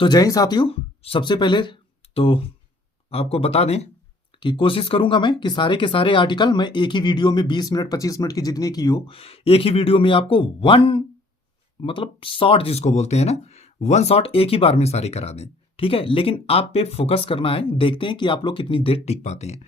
तो जय हिंद साथियों। सबसे पहले तो आपको बता दें कि कोशिश करूंगा मैं कि सारे के सारे आर्टिकल मैं एक ही वीडियो में 20 मिनट 25 मिनट की जितनी की हो, एक ही वीडियो में आपको वन मतलब शॉर्ट जिसको बोलते हैं ना, वन शॉट एक ही बार में सारे करा दें। ठीक है, लेकिन आप पे फोकस करना है। देखते हैं कि आप लोग कितनी देर टिक पाते हैं।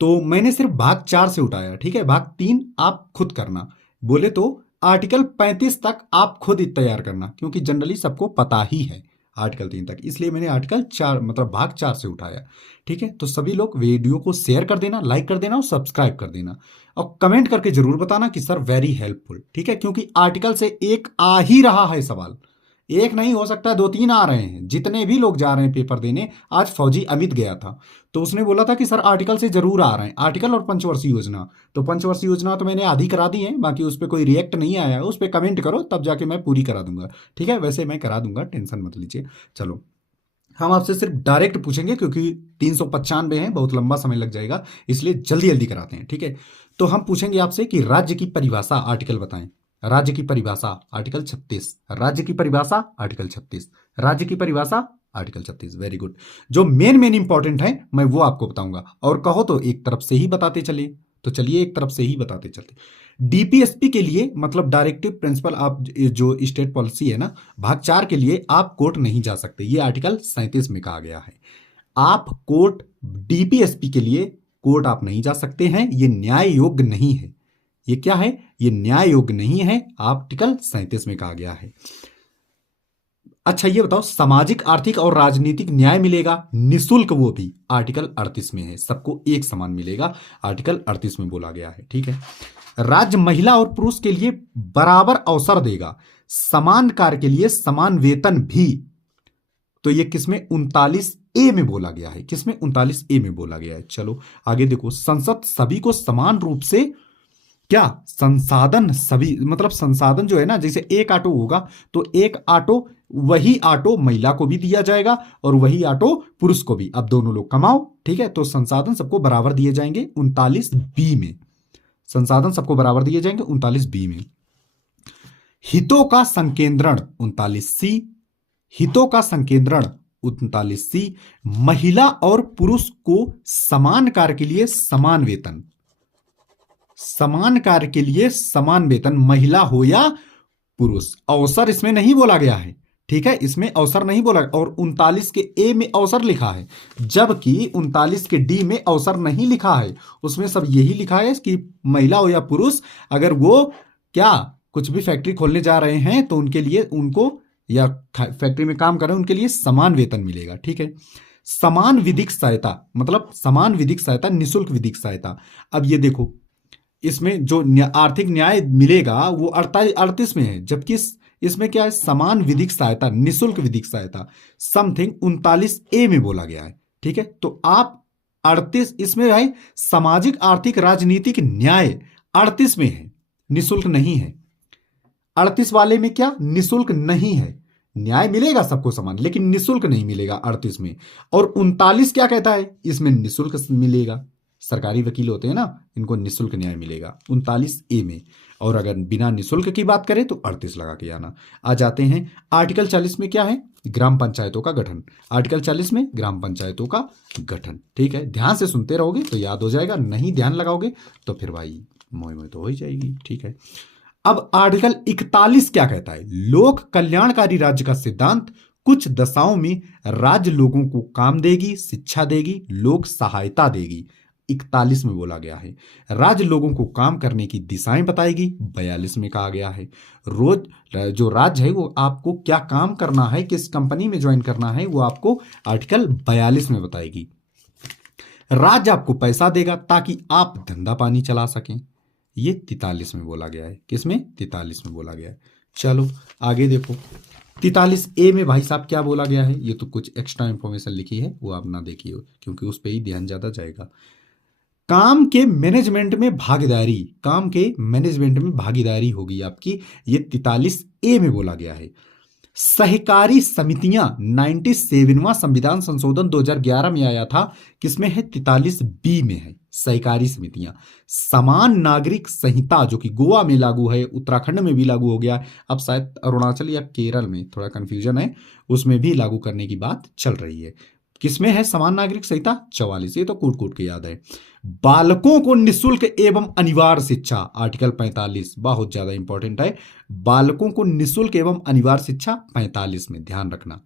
तो मैंने सिर्फ भाग 4 से उठाया। ठीक है, भाग 3 आप खुद करना। बोले तो आर्टिकल 35 तक आप खुद ही तैयार करना, क्योंकि जनरली सबको पता ही है आर्टिकल 3 तक, इसलिए मैंने आर्टिकल 4 मतलब भाग 4 से उठाया। ठीक है, तो सभी लोग वीडियो को शेयर कर देना, लाइक कर देना और सब्सक्राइब कर देना, और कमेंट करके जरूर बताना कि सर वेरी हेल्पफुल। ठीक है, क्योंकि आर्टिकल से एक आ ही रहा है सवाल, एक नहीं हो सकता, दो तीन आ रहे हैं। जितने भी लोग जा रहे हैं पेपर देने, आज फौजी अमित गया था तो उसने बोला था कि सर आर्टिकल से जरूर आ रहे हैं, आर्टिकल और पंचवर्षीय योजना। तो पंचवर्षीय योजना तो मैंने आधी करा दी है, बाकी उस पर कोई रिएक्ट नहीं आया है। उस पर कमेंट करो तब जाके मैं पूरी करा दूंगा। ठीक है, वैसे मैं करा दूंगा, टेंशन मत लीजिए। चलो, हम आपसे सिर्फ डायरेक्ट पूछेंगे क्योंकि 395 है, बहुत लंबा समय लग जाएगा, इसलिए जल्दी जल्दी कराते हैं। ठीक है, तो हम पूछेंगे आपसे कि राज्य की परिभाषा आर्टिकल बताएं। राज्य की परिभाषा आर्टिकल 36। राज्य की परिभाषा आर्टिकल 36। राज्य की परिभाषा आर्टिकल 36। Very good. जो मेन मेन इंपॉर्टेंट है मैं वो आपको बताऊंगा, और कहो तो एक तरफ से ही बताते चले। तो चलिए एक तरफ से ही बताते चलते। डीपीएसपी के लिए मतलब डायरेक्टिव प्रिंसिपल, आप जो स्टेट पॉलिसी है ना, भाग 4 के लिए आप कोर्ट नहीं जा सकते, ये आर्टिकल 37 में कहा गया है। आप कोर्ट डीपीएसपी के लिए कोर्ट आप नहीं जा सकते हैं, ये न्याय योग्य नहीं है। ये क्या है? ये न्याय योग्य नहीं है, आर्टिकल 37 में कहा गया है। अच्छा ये बताओ, सामाजिक आर्थिक और राजनीतिक न्याय मिलेगा निशुल्क, वो भी आर्टिकल 38 में है, सबको एक समान मिलेगा, आर्टिकल 38 में बोला गया है। ठीक है, राज्य महिला और पुरुष के लिए बराबर अवसर देगा, समान कार्य के लिए समान वेतन भी। तो ये किसमें? 39A में बोला गया है। किसमें? 39A में बोला गया है। चलो आगे देखो, संसद सभी को समान रूप से क्या संसाधन, सभी मतलब संसाधन जो है ना, जैसे एक ऑटो होगा तो एक ऑटो, वही ऑटो महिला को भी दिया जाएगा और वही ऑटो पुरुष को भी। अब दोनों लोग कमाओ। ठीक है, तो संसाधन सबको बराबर दिए जाएंगे 39B में। संसाधन सबको बराबर दिए जाएंगे 39B में। हितों का संकेंद्रण 39C। हितों का संकेंद्रण 39C। महिला और पुरुष को समान कार्य के लिए समान वेतन, समान कार्य के लिए समान वेतन, महिला हो या पुरुष। अवसर इसमें नहीं बोला गया है। ठीक है, इसमें अवसर नहीं बोला, और 39 के ए में अवसर लिखा है, जबकि 39 के डी में अवसर नहीं लिखा है। उसमें सब यही लिखा है कि महिला हो या पुरुष, अगर वो क्या कुछ भी फैक्ट्री खोलने जा रहे हैं तो उनके लिए, उनको या फैक्ट्री में काम कर रहे हैं उनके लिए समान वेतन मिलेगा। ठीक है, समान विधिक सहायता मतलब समान विधिक सहायता, निशुल्क विधिक सहायता। अब ये देखो, इसमें जो आर्थिक न्याय मिलेगा वो 38 में है, जबकि इसमें क्या है? समान विधिक सहायता, निशुल्क विधिक सहायता, समथिंग 39A में बोला गया है। ठीक है, तो आप 38 इसमें भाई सामाजिक आर्थिक राजनीतिक न्याय 38 में है, निशुल्क नहीं है। 38 वाले में क्या? निशुल्क नहीं है। न्याय मिलेगा सबको समान, लेकिन निशुल्क नहीं मिलेगा 38 में। और 39 क्या कहता है? इसमें निशुल्क मिलेगा। सरकारी वकील होते हैं ना, इनको निशुल्क न्याय मिलेगा 39A में। और अगर बिना निशुल्क की बात करें तो 38 लगा के आना। आ जाते हैं आर्टिकल 40 में, क्या है? ग्राम पंचायतों का गठन। आर्टिकल 40 में ग्राम पंचायतों का गठन। ठीक है, ध्यान से सुनते रहोगे तो याद हो जाएगा, नहीं ध्यान लगाओगे तो फिर भाई मोह मोह तो हो ही जाएगी। ठीक है, अब आर्टिकल 41 क्या कहता है? लोक कल्याणकारी राज्य का सिद्धांत, कुछ दशाओं में राज्य लोगों को काम देगी, शिक्षा देगी, लोक सहायता देगी। 41 में बोला गया है। राज्य लोगों को काम करने की दिशाएं बताएगी, 42 में कहा गया है। रोज जो राज्य है वो आपको क्या काम करना है, किस कंपनी में ज्वाइन करना है, वो आपको आर्टिकल 42 में बताएगी। राज्य आपको पैसा देगा ताकि आप धंधा पानी चला सकें, ये 43 में बोला गया है। किसमें? 43 में बोला गया है। चलो आगे देखो, 43A में भाई साहब क्या बोला गया है? ये तो कुछ एक्स्ट्रा इंफॉर्मेशन लिखी है, वो आप ना देखिए क्योंकि उस पर ही ध्यान ज्यादा जाएगा। काम के मैनेजमेंट में भागीदारी, काम के मैनेजमेंट में भागीदारी होगी आपकी, ये 43A में बोला गया है। सहकारी समितियां 97वां संविधान संशोधन 2011 में आया था, किसमें है? 43B में है सहकारी समितियां। समान नागरिक संहिता जो कि गोवा में लागू है, उत्तराखंड में भी लागू हो गया, अब शायद अरुणाचल या केरल में, थोड़ा कंफ्यूजन है, उसमें भी लागू करने की बात चल रही है। किसमें है समान नागरिक संहिता? 44। ये तो कूट कूट के याद है। बालकों को निःशुल्क एवं अनिवार्य शिक्षा, आर्टिकल 45 बहुत ज्यादा इंपॉर्टेंट है। बालकों को निःशुल्क एवं अनिवार्य शिक्षा 45 में ध्यान रखना।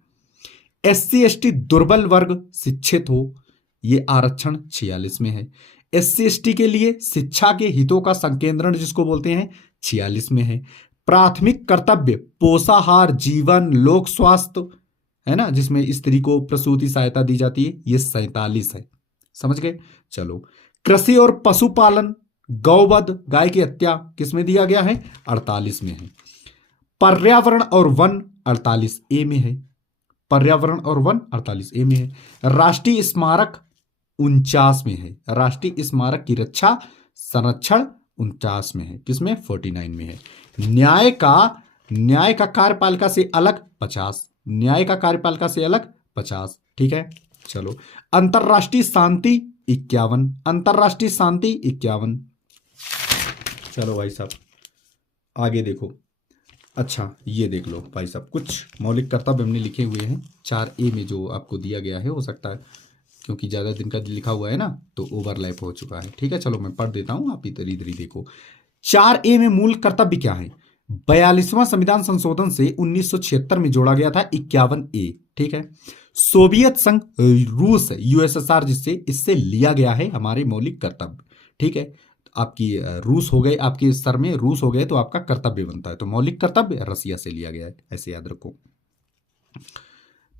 SC ST दुर्बल वर्ग शिक्षित हो, ये आरक्षण 46 में है। SC ST के लिए शिक्षा के हितों का संकेंद्रण जिसको बोलते हैं 46 में है। प्राथमिक कर्तव्य पोषाहार, जीवन, लोक स्वास्थ्य है ना, जिसमें स्त्री को प्रसूति सहायता दी जाती है, ये 47 है। समझ गए? चलो, कृषि और पशुपालन, गौवध, गाय की हत्या किसमें दिया गया है? 48 में है। पर्यावरण और वन 48A में है। पर्यावरण और वन 48A में है। राष्ट्रीय स्मारक 49 में है। राष्ट्रीय स्मारक की रक्षा संरक्षण 49 में है। किसमें? 49 में है। न्याय का कार्यपालिका से अलग 50। न्याय का कार्यपालिका से अलग 50। ठीक है, चलो। अंतरराष्ट्रीय शांति 51। अंतरराष्ट्रीय शांति 51। चलो भाई साहब आगे देखो। अच्छा ये देख लो भाई साहब, कुछ मौलिक कर्तव्य हमने लिखे हुए हैं 4A में जो आपको दिया गया है, हो सकता है क्योंकि ज़्यादा दिन का लिखा हुआ है ना तो ओवरलैप हो चुका है। ठीक है, चलो मैं पढ़ देता हूँ, आप इधर इधर ही देखो। 4A में मूल कर्तव्य क्या है? 42वां संविधान संशोधन से 1976 में जोड़ा गया था 51A। ठीक है, सोवियत संघ रूस USSR जिससे इससे लिया गया है हमारे मौलिक कर्तव्य। ठीक है, आपकी रूस हो गए, आपके सर में रूस हो गए तो आपका कर्तव्य बनता है, तो मौलिक कर्तव्य रसिया से लिया गया है, ऐसे याद रखो।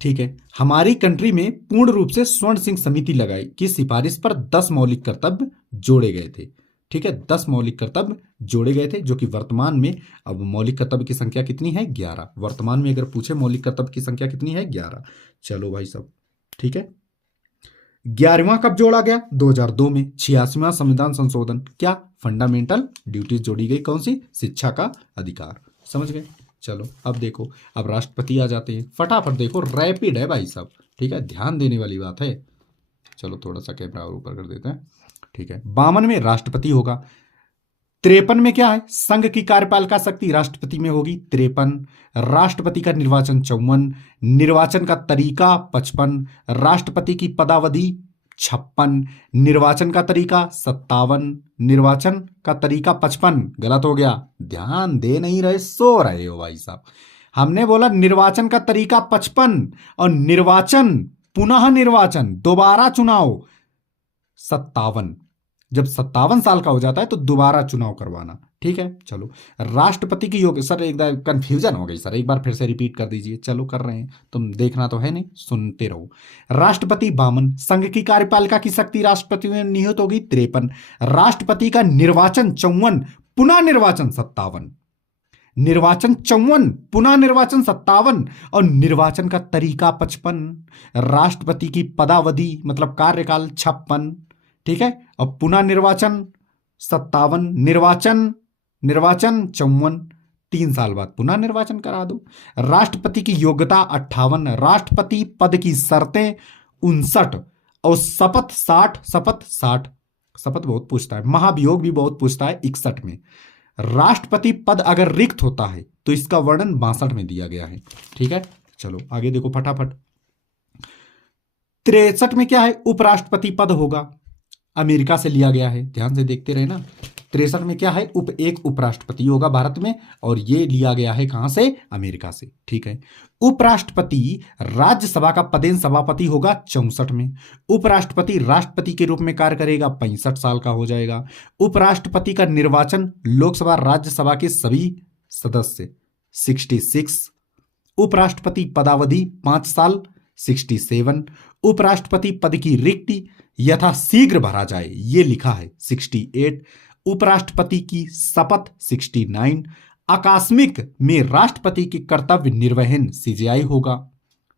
ठीक है, हमारी कंट्री में पूर्ण रूप से स्वर्ण सिंह समिति लगाई की सिफारिश पर 10 मौलिक कर्तव्य जोड़े गए थे। ठीक है, 10 मौलिक कर्तव्य जोड़े गए थे, जो कि वर्तमान में अब मौलिक कर्तव्य की संख्या कितनी है? 11। वर्तमान में अगर पूछे मौलिक कर्तव्य की संख्या कितनी है? 11। चलो भाई साहब, ठीक है, 11वां कब जोड़ा गया? 2002 में। 86वां संविधान संशोधन, क्या? फंडामेंटल ड्यूटीज जोड़ी गई, कौन सी? शिक्षा का अधिकार। समझ गए? चलो अब देखो, अब राष्ट्रपति आ जाते हैं, फटाफट देखो, रैपिड है भाई साहब। ठीक है, ध्यान देने वाली बात है। चलो थोड़ा सा कैमरा और ऊपर कर देते हैं। ठीक है, 52 में राष्ट्रपति होगा। 53 में क्या है? संघ की कार्यपालिका शक्ति राष्ट्रपति में होगी 53। राष्ट्रपति का निर्वाचन 54। निर्वाचन का तरीका 55। राष्ट्रपति की पदावधि 56। निर्वाचन का तरीका 57। निर्वाचन का तरीका 55। गलत हो गया, ध्यान दे नहीं रहे, सो रहे हो भाई साहब। हमने बोला निर्वाचन का तरीका 55 और निर्वाचन, पुनः निर्वाचन, दोबारा चुनाव 57। जब 57 साल का हो जाता है तो दोबारा चुनाव करवाना। ठीक है, चलो। राष्ट्रपति की योग्य, सर एकदम कंफ्यूजन हो गई सर, एक बार फिर से रिपीट कर दीजिए। चलो कर रहे हैं, तुम देखना तो है नहीं, सुनते रहो। राष्ट्रपति 52। संघ की कार्यपालिका की शक्ति राष्ट्रपति में निहित होगी 53। राष्ट्रपति का निर्वाचन 54, पुनः निर्वाचन 57। निर्वाचन 54, पुनः निर्वाचन 57 और निर्वाचन का तरीका 55। राष्ट्रपति की पदावधि मतलब कार्यकाल 56। ठीक है, और पुनः निर्वाचन 57। निर्वाचन 54, 3 साल बाद पुनः निर्वाचन करा दो। राष्ट्रपति की योग्यता 58। राष्ट्रपति पद की शर्तें 59 और शपथ 60। शपथ 60, शपथ बहुत पूछता है, महाभियोग भी बहुत पूछता है 61 में। राष्ट्रपति पद अगर रिक्त होता है तो इसका वर्णन 62 में दिया गया है। ठीक है, चलो आगे देखो फटाफट। 63 में क्या है? उपराष्ट्रपति पद होगा, अमेरिका से लिया गया है, ध्यान से देखते रहे ना। 63 में क्या है? एक उपराष्ट्रपति होगा भारत में, और ये लिया गया है कहां से? अमेरिका से। ठीक है, उपराष्ट्रपति राज्यसभा का पदेन सभापति होगा 64 में। उपराष्ट्रपति राष्ट्रपति के रूप में कार्य करेगा, 65 साल का हो जाएगा। उपराष्ट्रपति का निर्वाचन लोकसभा राज्यसभा के सभी सदस्य 66। उपराष्ट्रपति पदावधि 5 साल 67। उपराष्ट्रपति पद की रिक्ति यथा शीघ्र भरा जाए, ये लिखा है 68। उपराष्ट्रपति की शपथ 69। आकस्मिक में राष्ट्रपति के कर्तव्य निर्वहन CJI होगा,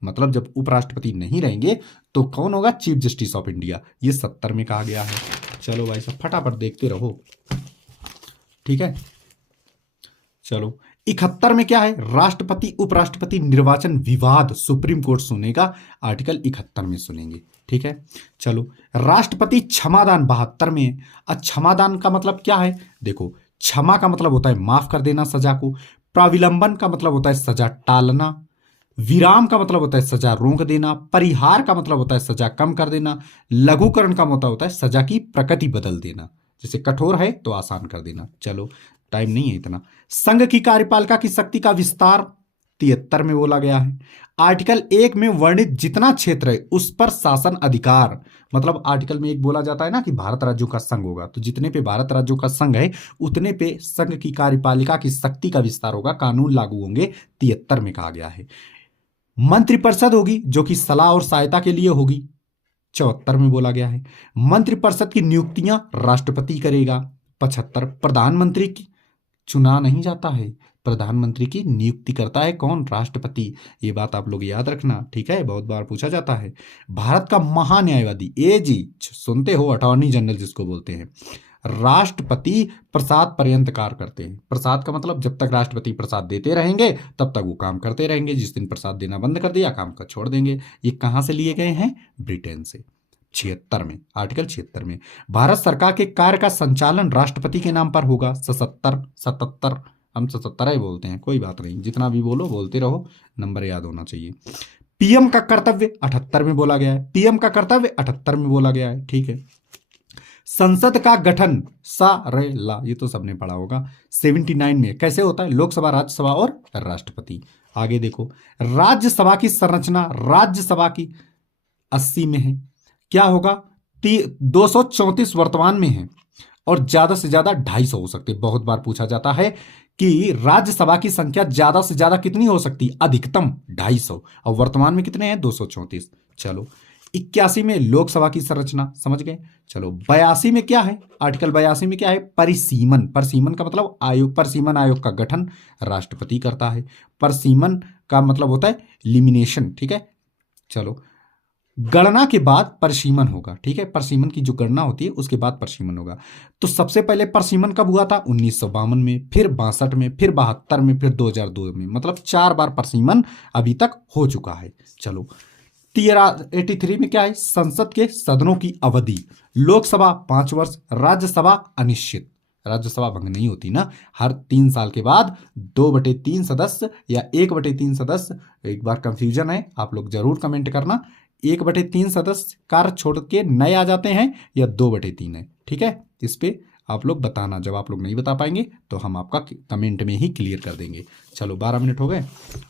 मतलब जब उपराष्ट्रपति नहीं रहेंगे तो कौन होगा? चीफ जस्टिस ऑफ इंडिया, ये 70 में कहा गया है। चलो भाई साहब फटाफट देखते रहो। ठीक है, चलो 71 में क्या है, राष्ट्रपति उपराष्ट्रपति निर्वाचन विवाद सुप्रीम कोर्ट सुनेगा, आर्टिकल 71 में सुनेंगे। ठीक है, चलो राष्ट्रपति क्षमादान 72 में है। अब क्षमादान का मतलब क्या है, देखो क्षमा का मतलब होता है माफ कर देना सजा को, प्राविलंबन का मतलब होता है सजा टालना, विराम का मतलब होता है सजा रोक देना, परिहार का मतलब होता है सजा कम कर देना, लघुकरण का मतलब होता है सजा की प्रकृति बदल देना, जैसे कठोर है तो आसान कर देना। चलो टाइम नहीं है इतना। संघ की कार्यपालिका की शक्ति का विस्तार 73 में बोला गया है। आर्टिकल 1 में वर्णित जितना क्षेत्र है उस पर शासन अधिकार, मतलब आर्टिकल में एक बोला जाता है ना कि भारत राज्यों का संघ होगा, तो जितने पे भारत राज्यों का संघ है उतने पे संघ की कार्यपालिका की शक्ति का विस्तार होगा, कानून लागू होंगे, 73 में कहा गया है। मंत्रिपरिषद होगी जो कि सलाह और सहायता के लिए होगी, 74 में बोला गया है। मंत्रिपरिषद की नियुक्तियां राष्ट्रपति करेगा, 75। प्रधानमंत्री की चुना नहीं जाता है, प्रधानमंत्री की नियुक्ति करता है कौन, राष्ट्रपति। ये बात आप लोग याद रखना, ठीक है, बहुत बार पूछा जाता है। भारत का महान्यायवादी एजी, सुनते हो, अटॉर्नी जनरल जिसको बोलते हैं, राष्ट्रपति प्रसाद पर्यंत कार्य करते हैं। प्रसाद का मतलब जब तक राष्ट्रपति प्रसाद देते रहेंगे तब तक वो काम करते रहेंगे, जिस दिन प्रसाद देना बंद कर दिया काम का छोड़ देंगे। ये कहां से लिए गए हैं, ब्रिटेन से। 76 में, आर्टिकल 76 में भारत सरकार के कार्य का संचालन राष्ट्रपति के नाम पर होगा। 77, हम 77 ही बोलते हैं, कोई बात नहीं, जितना भी बोलो बोलते रहो, नंबर याद होना चाहिए। पीएम का कर्तव्य 78 में बोला गया है, पीएम का कर्तव्य 78 में बोला गया है। ठीक है, संसद का गठन ला, ये तो सबने पढ़ा होगा, 79 में कैसे होता है, लोकसभा राज्यसभा और राष्ट्रपति। आगे देखो, राज्यसभा की संरचना राज्यसभा की 80 में है, क्या होगा, 234 वर्तमान में है और ज्यादा से ज्यादा 250 हो सकते। बहुत बार पूछा जाता है कि राज्यसभा की संख्या ज्यादा से ज्यादा कितनी हो सकती, अधिकतम 250, और वर्तमान में कितने हैं, 234। चलो 81 में लोकसभा की संरचना, समझ गए। चलो 82 में क्या है, आर्टिकल 82 में क्या है, परिसीमन। परिसीमन का मतलब आयोग, परिसीमन आयोग का गठन राष्ट्रपति करता है। परिसीमन का मतलब होता है लिमिनेशन, ठीक है। चलो गणना के बाद परिसीमन होगा, ठीक है, परिसीमन की जो गणना होती है उसके बाद परिसीमन होगा। तो सबसे पहले परिसीमन कब हुआ था, 1952 में, फिर 62 में, फिर 72 में, फिर 2002 में, मतलब 4 बार परिसीमन अभी तक हो चुका है। चलो 83 में क्या है, संसद के सदनों की अवधि, लोकसभा 5 वर्ष, राज्यसभा अनिश्चित, राज्यसभा भंग नहीं होती ना, हर 3 साल के बाद 2/3 सदस्य या 1/3 सदस्य, एक बार कंफ्यूजन है आप लोग जरूर कमेंट करना, 1/3 सदस्य कार्य छोड़ के नए आ जाते हैं या 2/3 है, ठीक है, इस पे आप लोग बताना, जब आप लोग नहीं बता पाएंगे तो हम आपका कमेंट में ही क्लियर कर देंगे। चलो 12 मिनट हो गए।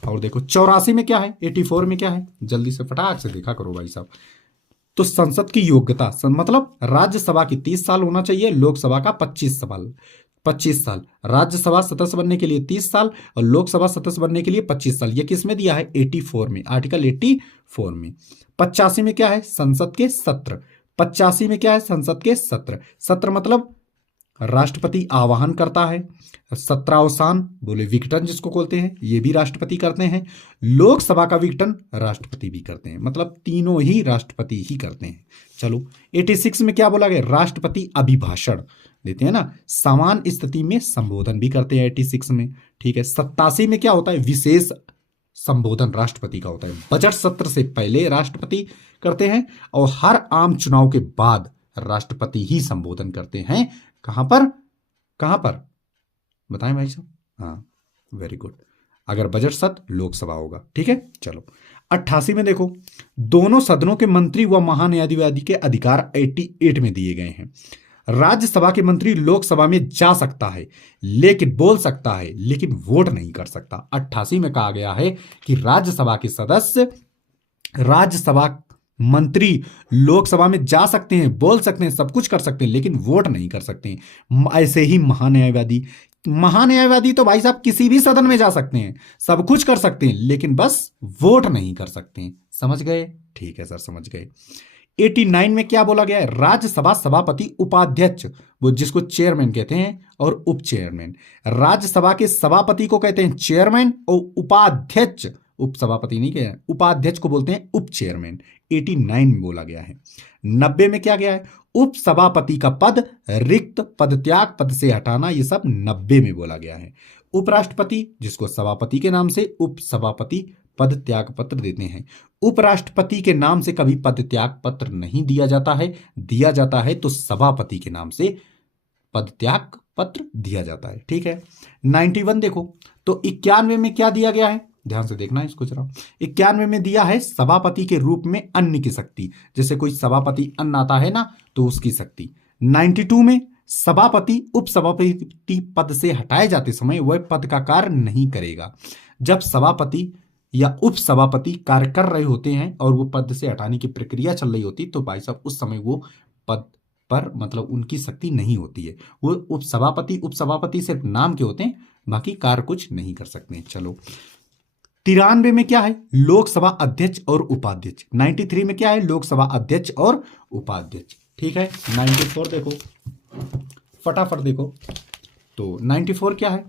और देखो 84 में क्या है, 84 में क्या है, जल्दी से फटाक से देखा करो भाई साहब। तो संसद की योग्यता मतलब राज्यसभा की 30 साल होना चाहिए, लोकसभा का 25 साल, राज्यसभा सदस्य बनने के लिए 30 साल और लोकसभा सदस्य बनने के लिए 25 साल। ये किस में दिया है, 84 में, आर्टिकल 84 में। 85 में क्या है, संसद के सत्र, 85 में क्या है, संसद के सत्र मतलब राष्ट्रपति आवाहन करता है, सत्रावसान बोले विघटन जिसको बोलते हैं, ये भी राष्ट्रपति करते हैं, लोकसभा का विघटन राष्ट्रपति भी करते हैं, मतलब तीनों ही राष्ट्रपति ही करते हैं। चलो 86 में क्या बोला गया, राष्ट्रपति अभिभाषण देते हैं ना, समान स्थिति में संबोधन भी करते हैं 86 में, ठीक है। 87 में क्या होता है, विशेष संबोधन राष्ट्रपति का होता है, बजट सत्र से पहले राष्ट्रपति करते हैं और हर आम चुनाव के बाद राष्ट्रपति ही संबोधन करते हैं। कहां पर बताएं भाई साहब, हाँ वेरी गुड, अगर बजट सत्र लोकसभा होगा, ठीक है। चलो 88 में देखो, दोनों सदनों के मंत्री व महान्यायाधिपति के अधिकार 88 में दिए गए हैं। राज्यसभा के मंत्री लोकसभा में जा सकता है लेकिन बोल सकता है लेकिन वोट नहीं कर सकता। 88 में कहा गया है कि राज्यसभा के सदस्य, राज्यसभा मंत्री लोकसभा में जा सकते हैं, बोल सकते हैं, सब कुछ कर सकते हैं लेकिन वोट नहीं कर सकते हैं। ऐसे ही महान्यायवादी तो भाई साहब किसी भी सदन में जा सकते हैं, सब कुछ कर सकते हैं लेकिन बस वोट नहीं कर सकते हैं। समझ गए, ठीक है सर समझ गए। 89 में क्या बोला गया है, राज्यसभा सभापति उपाध्यक्ष, वो जिसको चेयरमैन कहते हैं, और उप चेयरमैन। राज्यसभा के सभापति को कहते हैं चेयरमैन और उपाध्यक्ष, उप सभापति नहीं कहते, उपाध्यक्ष को बोलते हैं उप चेयरमैन। 89 में बोला गया है। 90 में क्या गया है, उप सभापति का पद रिक्त, पदत्याग, पद से हटाना, ये सब 90 में बोला गया है। उपराष्ट्रपति, जिसको सभापति के नाम से उपसभापति पद त्याग पत्र देते हैं। उपराष्ट्रपति के नाम से कभी पद त्याग पत्र नहीं दिया जाता है तो सभापति के नाम से पद त्याग पत्र दिया जाता है। ठीक है। 91 देखो, तो 91 में क्या दिया गया है, ध्यान से देखना इसको जरा। 91 में दिया है सभापति के रूप में अन्य की शक्ति, जैसे कोई सभापति अन्न आता है ना, तो उसकी शक्ति। 92 में सभापति उपसभापति पद से हटाए जाते समय वह पद का कार्य नहीं करेगा। जब सभापति या उपसभापति कार्य कर रहे होते हैं और वो पद से हटाने की प्रक्रिया चल रही होती, तो भाई साहब उस समय वो पद पर मतलब उनकी शक्ति नहीं होती है। वो उपसभापति सिर्फ नाम के होते हैं, बाकी कार्य कुछ नहीं कर सकते। चलो 93 में क्या है, लोकसभा अध्यक्ष और उपाध्यक्ष। 93 में क्या है, लोकसभा अध्यक्ष और उपाध्यक्ष। ठीक है। 94 देखो, फटाफट देखो, तो 94 क्या है,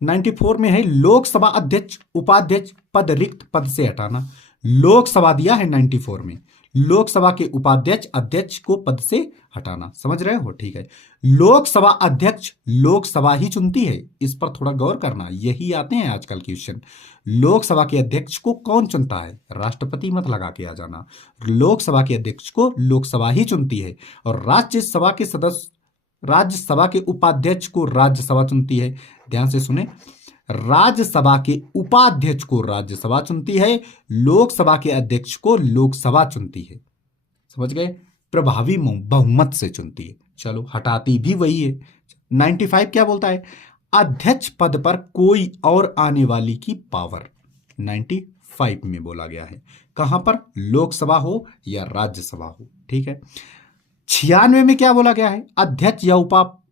94 में है लोकसभा अध्यक्ष उपाध्यक्ष पद रिक्त पद से हटाना। लोकसभा दिया है 94 में, लोकसभा के उपाध्यक्ष अध्यक्ष को पद से हटाना, समझ रहे हो। ठीक है। लोकसभा अध्यक्ष लोकसभा ही चुनती है, इस पर थोड़ा गौर करना, यही आते हैं आजकल क्वेश्चन। लोकसभा के अध्यक्ष को कौन चुनता है, राष्ट्रपति मत लगा के आ जाना। लोकसभा के अध्यक्ष को लोकसभा ही चुनती है और राज्यसभा के उपाध्यक्ष को राज्यसभा चुनती है। ध्यान से सुने, राज्यसभा के उपाध्यक्ष को राज्यसभा चुनती है, लोकसभा के अध्यक्ष को लोकसभा चुनती है, समझ गए, प्रभावी बहुमत से चुनती है। चलो हटाती भी वही है। 95 क्या बोलता है, अध्यक्ष पद पर कोई और आने वाली की पावर। 95 में बोला गया है, कहां पर, लोकसभा हो या राज्यसभा हो। ठीक है। 96 में क्या बोला गया है, अध्यक्ष या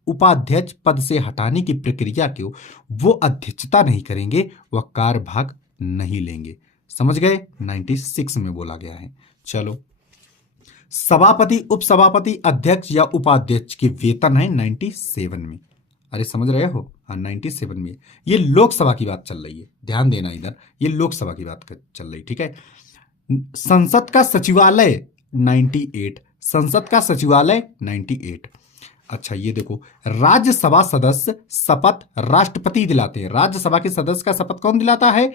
उपाध्यक्ष पद से हटाने की प्रक्रिया को वो अध्यक्षता नहीं करेंगे, वह कार्यभाग नहीं लेंगे, समझ गए। 96 में बोला गया है। चलो सभापति उपसभापति अध्यक्ष या उपाध्यक्ष के वेतन है 97 में, अरे समझ रहे हो, हाँ 97 में। ये लोकसभा की बात चल रही है, ध्यान देना इधर, ये लोकसभा की बात चल रही। ठीक है। संसद का सचिवालय 98, संसद का सचिवालय 98। अच्छा ये देखो, राज्यसभा सदस्य शपथ राष्ट्रपति दिलाते हैं। राज्यसभा के सदस्य का शपथ कौन दिलाता है,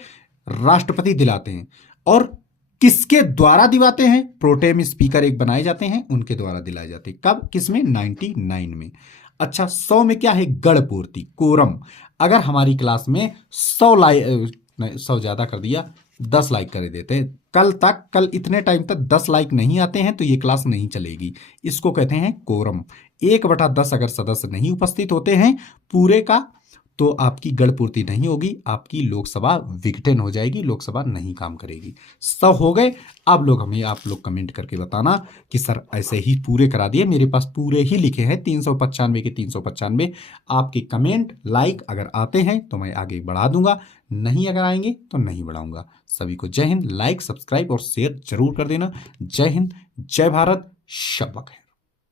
राष्ट्रपति दिलाते हैं। और किसके द्वारा दिलाते हैं, प्रोटेम स्पीकर एक बनाए जाते हैं, उनके द्वारा दिलाए जाते हैं। कब, किसमें, 99 में। अच्छा 100 में क्या है, गण पूर्ति, कोरम। अगर हमारी क्लास में 100 ज्यादा कर दिया, 10 लाइक कर देते हैं, कल इतने टाइम तक 10 लाइक नहीं आते हैं तो ये क्लास नहीं चलेगी। इसको कहते हैं कोरम। 1/10 अगर सदस्य नहीं उपस्थित होते हैं पूरे का, तो आपकी गणपूर्ति नहीं होगी, आपकी लोकसभा विघटन हो जाएगी, लोकसभा नहीं काम करेगी। 100 हो गए। अब आप लोग कमेंट करके बताना कि सर ऐसे ही पूरे करा दिए, मेरे पास पूरे ही लिखे हैं 395 के 395। आपके कमेंट लाइक अगर आते हैं तो मैं आगे बढ़ा दूंगा, नहीं अगर आएंगे तो नहीं बढ़ाऊंगा। सभी को जय हिंद, लाइक सब्सक्राइब और शेयर जरूर कर देना। जय हिंद, जय भारत, शब्बक है।